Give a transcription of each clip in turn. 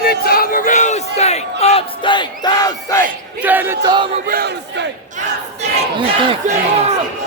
Tenants over real estate, upstate, downstate. Tenants over real estate, upstate, downstate.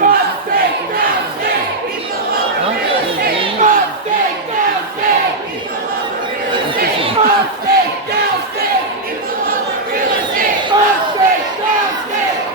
Upstate, downstate. Upstate, downstate. Upstate, downstate. Upstate, downstate.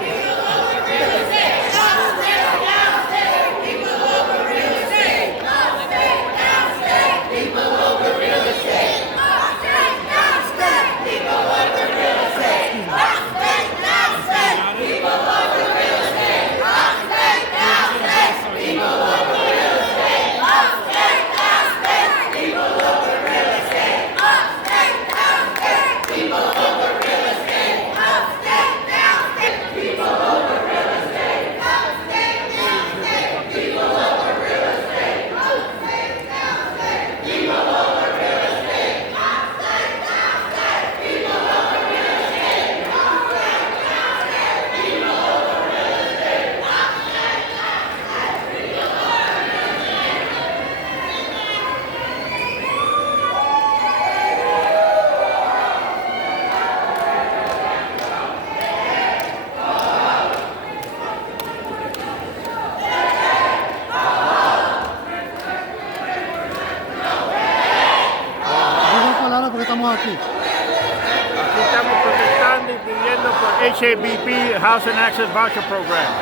Aquí estamos protestando y pidiendo por HABP, Housing Access Voucher Program.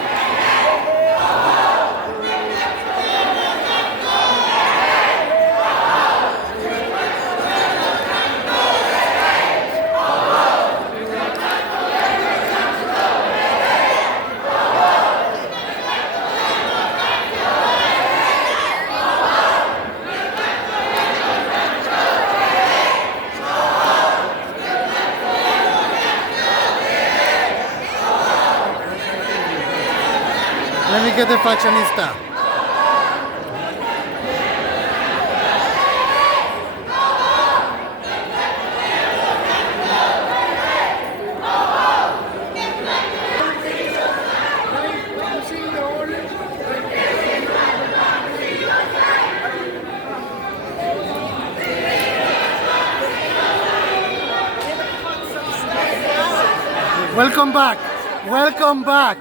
Let me get the fashionista. Welcome back. Welcome back.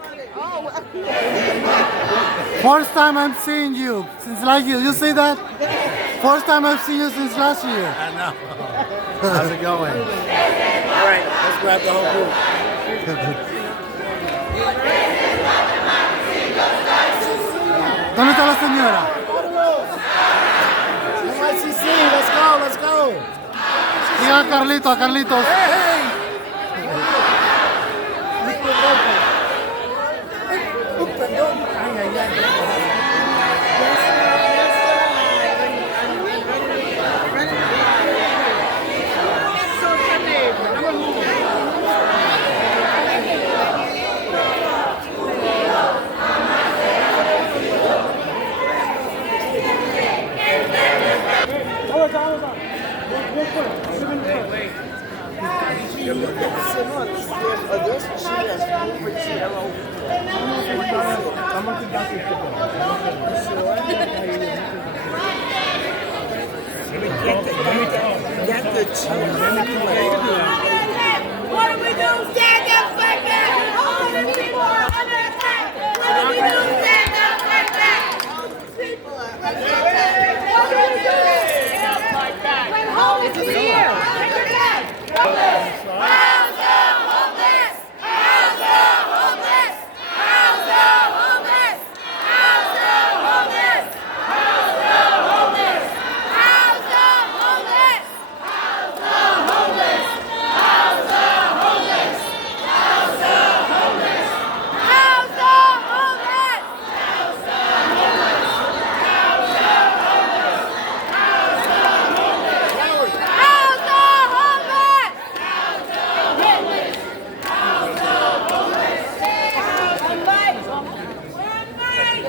First time I'm seeing you since last year. You see that? First time I've seen you since last year. I know. How's it going? All right, let's grab the whole group. ¿Dónde está la señora? NYCC, let's go, let's go. Diga a Carlitos. What do we do? Stand up like that! All the people are under attack! What do we do? Stand up like that! People are under attack! What do we do? Stand up like that! When home is here! Take it back! House the homeless! House the homeless! House the homeless! House the homeless! House the homeless! House the homeless! House the homeless! House the homeless! House the homeless! House the homeless! House the homeless! House the homeless! House the homeless! House the homeless! House the homeless! One bite! One bite!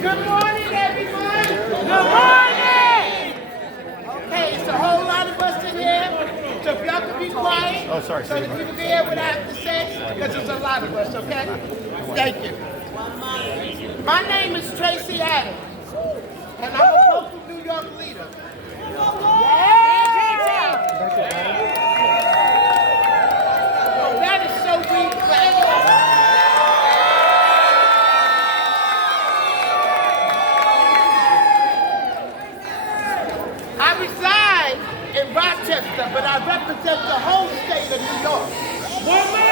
Good morning, everyone. Good morning. Okay, it's a whole lot of us in here. So if y'all y'all can be quiet. Oh, sorry. So that you can hear what I have to say, because there's a lot of us, okay? Thank you. My name is Tracy Adams, and I'm a local New York leader. Oh, that is so weak for anyone. I reside in Rochester, but I represent the whole state of New York. One mic!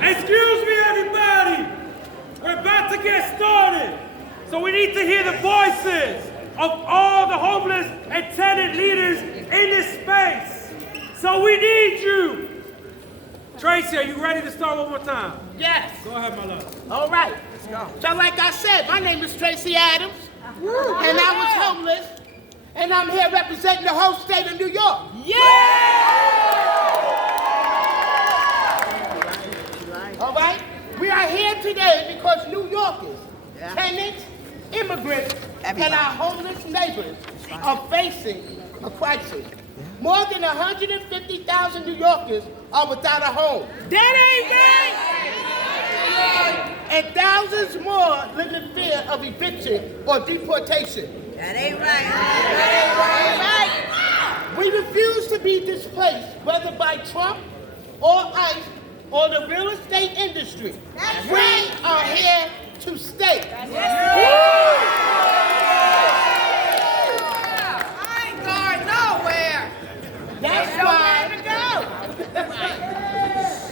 Excuse me, everybody. We're about to get started. So we need to hear the voices of all the homeless and tenant leaders in this space. So we need you. Tracy, are you ready to start one more time? Yes. Go ahead, my love. All right. Let's go. So like I said, my name is Tracy Adams, and I was homeless, and I'm here representing the whole state of New York. All right? We are here today because New Yorkers, tenants, immigrants, and our homeless neighbors are facing a crisis. More than 150,000 New Yorkers are without a home. That ain't right! And thousands more live in fear of eviction or deportation. That ain't right. We refuse to be displaced, whether by Trump or ICE or the real estate industry. We are here to stay. I ain't going nowhere. That's why.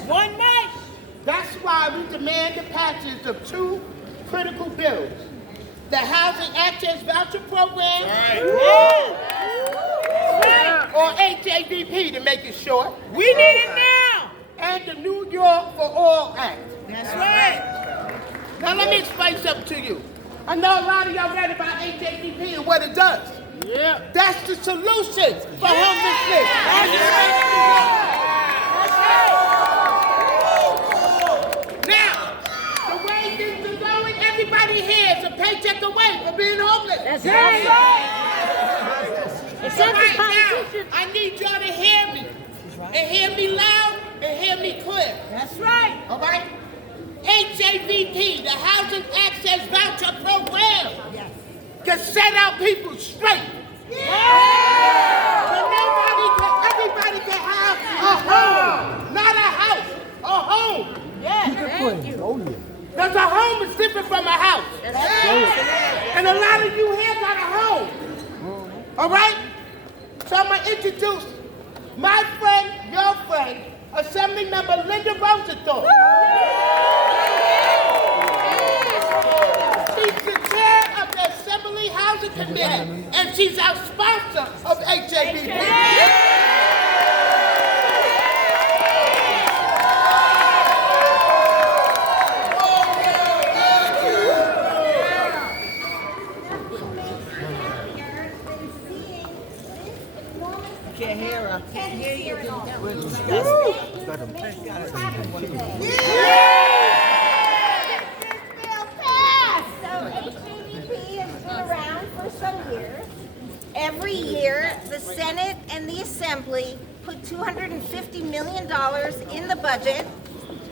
One night. That's why we demand the passage of two critical bills: the Housing Access Voucher Program, or HAVP to make it short. We need it now. And the New York for All Act. That's right. Now let me explain something to you. I know a lot of y'all read about HAVP and what it does. Yeah. That's the solution for homelessness. Now, the way things are going, everybody here is a paycheck away from being homeless. That's right. So right now, I need y'all to hear me. And hear me loud and hear me clear. That's right. All right? HAVP, the Housing Access Voucher Program, can set out people straight. So everybody can have a home, not a house, a home. Because a home is different from a house. And a lot of you here got a home. All right? So I'm going to introduce my friend, your friend, Assembly Member Linda Rosenthal. She's the chair of the Assembly Housing Committee, and she's our sponsor of HAVP. Can't hear her. Can't hear you. This bill passed. So HAVP has been around for some years. Every year, the Senate and the Assembly put $250 million in the budget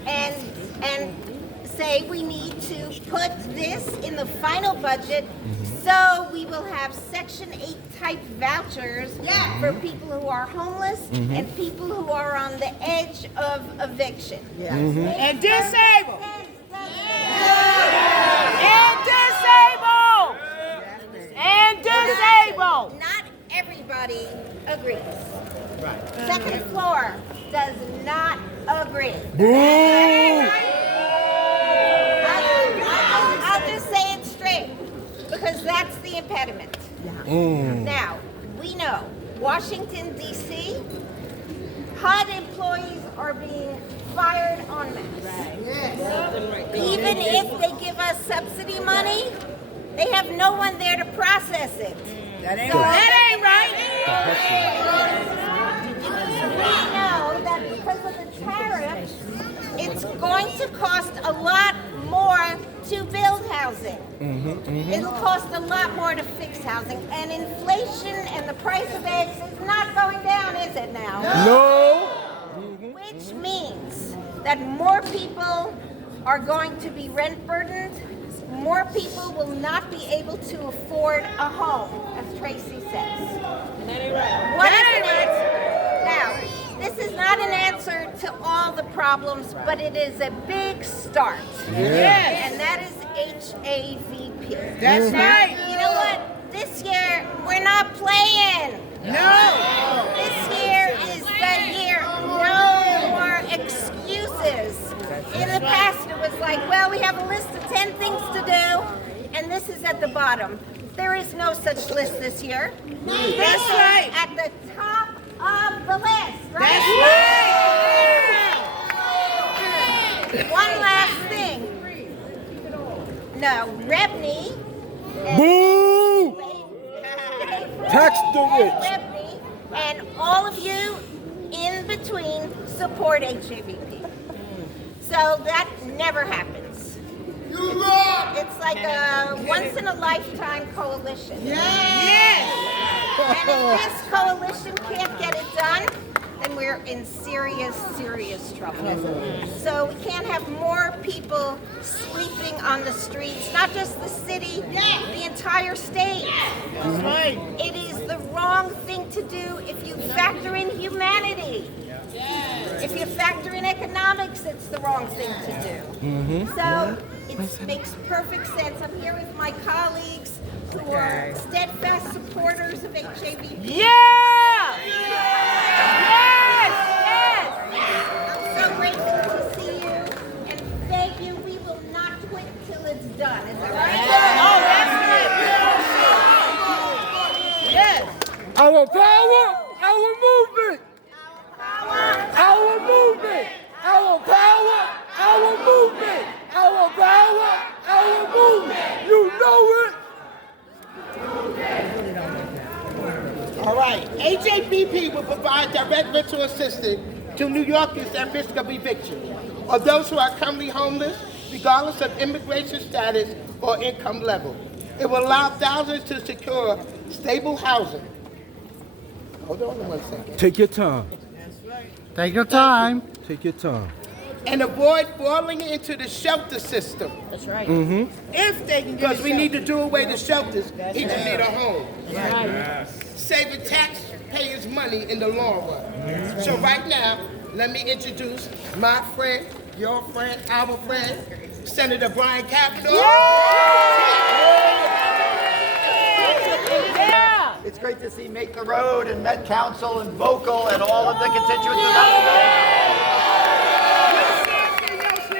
and say we need to put this in the final budget so we will have Section 8 type vouchers for people who are homeless and people who are on the edge of eviction. And disabled. And disabled. Not everybody agrees. Second floor does not agree. I'll just say it straight, because that's the impediment. Now, we know Washington, D.C., HUD employees are being fired en masse. Even if they give us subsidy money, they have no one there to process it. That ain't right. We know that because of the tariffs, it's going to cost a lot more to build housing. housing. It'll cost a lot more to fix housing. And inflation and the price of eggs is not going down, is it now? No. Which means that more people are going to be rent burdened. More people will not be able to afford a home, as Tracy says. What is an answer? Now, this is not an answer to all the problems, but it is a big start. Yes. And that is HAVP. That's right. You know what? This year, we're not playing. No. This year is the year. No more excuses. In the past, it was like, well, we have a list of 10 things to do, and this is at the bottom. There is no such list this year. This is at the top of the list, right? That's right. One last thing. No, Rebney. Boo! Tax the rich. Rebney and all of you in between support HAVP. So that never happens. It's like a once-in-a-lifetime coalition. Yes. And if this coalition can't get it done, then we're in serious, serious trouble. So we can't have more people sleeping on the streets, not just the city, the entire state. That's right. It is the wrong thing to do if you factor in humanity. If you factor in economics, it's the wrong thing to do. So it makes perfect sense. I'm here with my colleagues who are steadfast supporters of HAVP. Yeah. I'm so grateful to see you, and thank you. We will not quit till it's done. Is that right? Oh, that's right. Yes. Our power, our movement. Our movement. Our power, our movement. Our power, our movement. You know it. All right. HAVP will provide direct rental assistance to New Yorkers at risk of eviction, or those who are currently homeless, regardless of immigration status or income level. It will allow thousands to secure stable housing. Hold on 1 second. Take your time. Take your time. Take your time. And avoid falling into the shelter system. That's right. If they can, because we need to do away with shelters, each need a home. Saving taxpayers money in the long run. So right now, let me introduce my friend, your friend, our friend, Senator Brian Kavanaugh. It's great to see Make the Road and Met Council and Vocal and all of the constituents.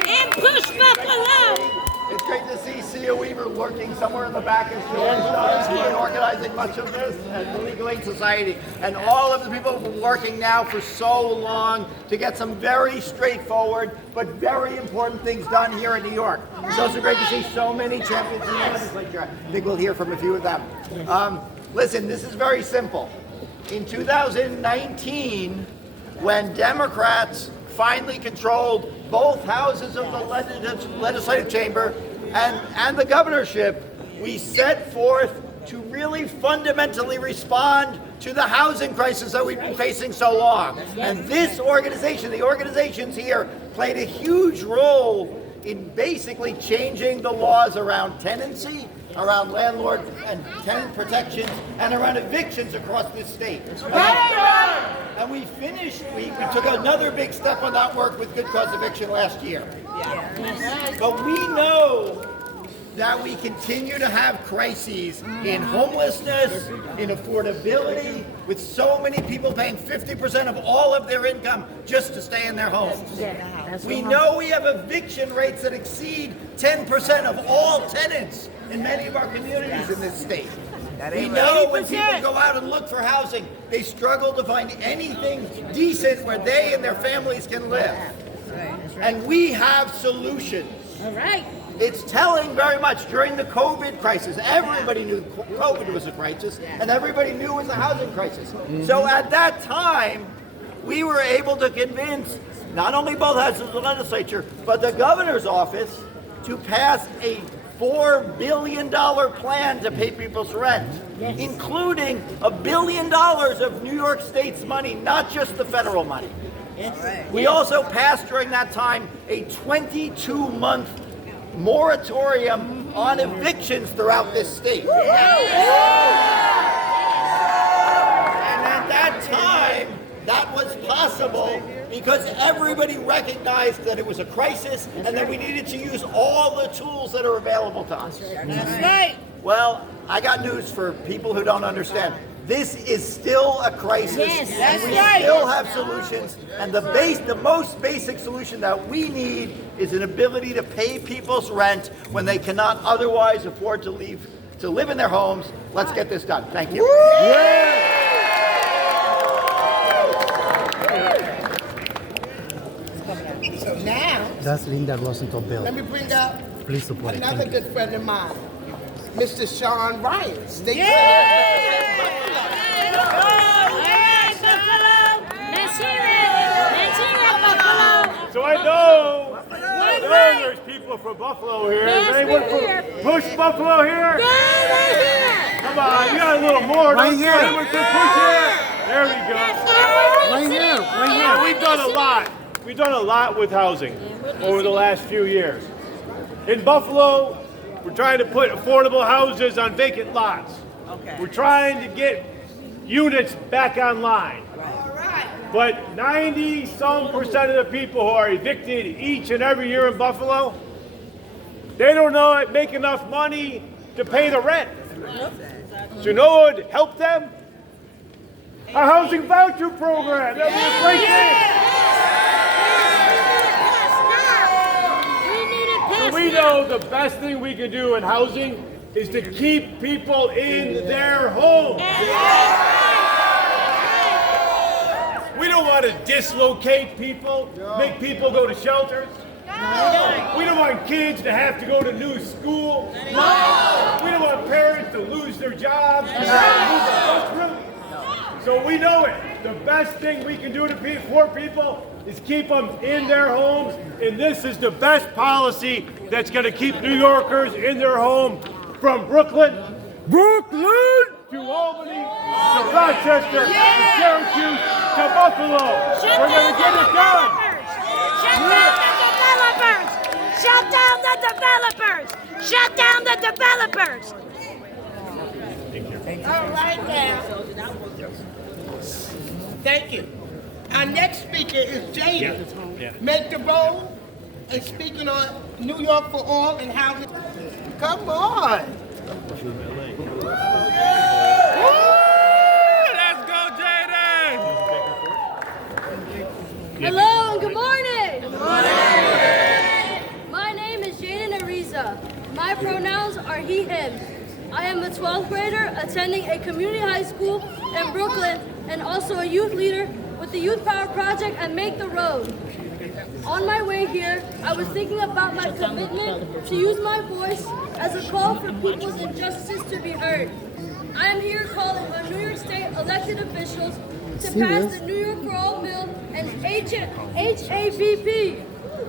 And push Buffalo. It's great to see Sia Weaver working somewhere in the back as she always does. She's been organizing much of this and the Legal Aid Society and all of the people who've been working now for so long to get some very straightforward but very important things done here in New York. It's also great to see so many champions in the legislature. I think we'll hear from a few of them. Listen, this is very simple. In 2019, when Democrats finally controlled both houses of the legislative chamber and the governorship, we set forth to really fundamentally respond to the housing crisis that we've been facing so long. And this organization, the organizations here, played a huge role in basically changing the laws around tenancy, around landlord and tenant protections, and around evictions across this state. And we took another big step on that work with good cause eviction last year. But we know that we continue to have crises in homelessness, in affordability, with so many people paying 50% of all of their income just to stay in their homes. We know we have eviction rates that exceed 10% of all tenants in many of our communities in this state. We know when people go out and look for housing, they struggle to find anything decent where they and their families can live. And we have solutions. All right. It's telling very much during the COVID crisis. Everybody knew COVID was a crisis, and everybody knew it was a housing crisis. So at that time, we were able to convince not only both houses of the legislature, but the governor's office to pass a $4 billion plan to pay people's rent, including $1 billion of New York State's money, not just the federal money. We also passed during that time a 22-month moratorium on evictions throughout this state. And at that time, that was possible because everybody recognized that it was a crisis and that we needed to use all the tools that are available to us. That's right. Well, I got news for people who don't understand. This is still a crisis. Yes, that's and we right. still have solutions. And the most basic solution that we need is an ability to pay people's rent when they cannot otherwise afford to live in their homes. Let's get this done. Thank you. So now, That's Linda Rosenthal bill. let me bring out Please support it. another Thank you. good friend of mine, Mr. Sean Ryan, State So I know there's people from Buffalo here. Is anyone from Push Buffalo here? Come on, you got a little more. Right Don't here. say we're too push here. There we go. Right here, right here. Yeah, we've done a lot. We've done a lot with housing over the last few years. In Buffalo, we're trying to put affordable houses on vacant lots. We're trying to get units back online. But 90-some% of the people who are evicted each and every year in Buffalo, they don't make enough money to pay the rent. So you know what would help them? A housing voucher program. That'd be a great thing. So we know the best thing we can do in housing is to keep people in their homes. We don't want to dislocate people, make people go to shelters. We don't want kids to have to go to new school. We don't want parents to lose their jobs. So we know it. The best thing we can do to poor people is keep them in their homes. And this is the best policy that's going to keep New Yorkers in their home from Brooklyn to Albany, to Rochester, to Syracuse, to Buffalo. We're going to get it done. Shut down the developers! Shut down the developers! All right now. Thank you. Our next speaker is Jaden. Make the road and speaking on New York for all and housing. Come on. Let's go, Jaden! Hello and good morning. Good morning. My name is Jaden Ariza. My pronouns are he, him. I am a 12th grader attending a community high school in Brooklyn and also a youth leader with the Youth Power Project and Make the Road. On my way here, I was thinking about my commitment to use my voice as a call for people's injustices to be heard. I am here calling on New York State elected officials to pass the New York for All bill and HABP.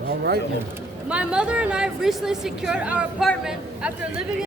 All right. My mother and I recently secured our apartment after living in